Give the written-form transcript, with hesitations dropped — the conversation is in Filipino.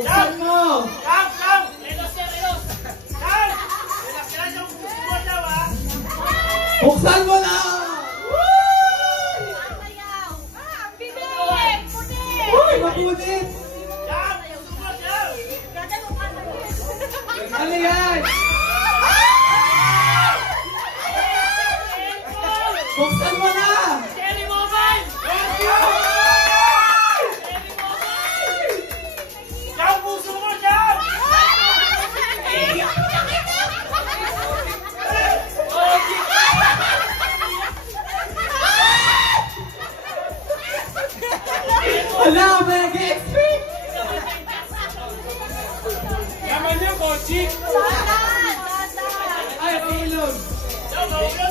Buksan mo! Kang! Relos! Kang! Relax yung gusto daw, ha? Buksan mo na! Ang bilis! Uy, mapunit! Kang! Gusto daw! Ano yan? Buksan mo na! Cherry moment! Thank you! Cherry moment! Kang, puso mo dyan! Wala, mega-expert! Yaman niyo, Kochi! Ay, ilog! Go, go, go!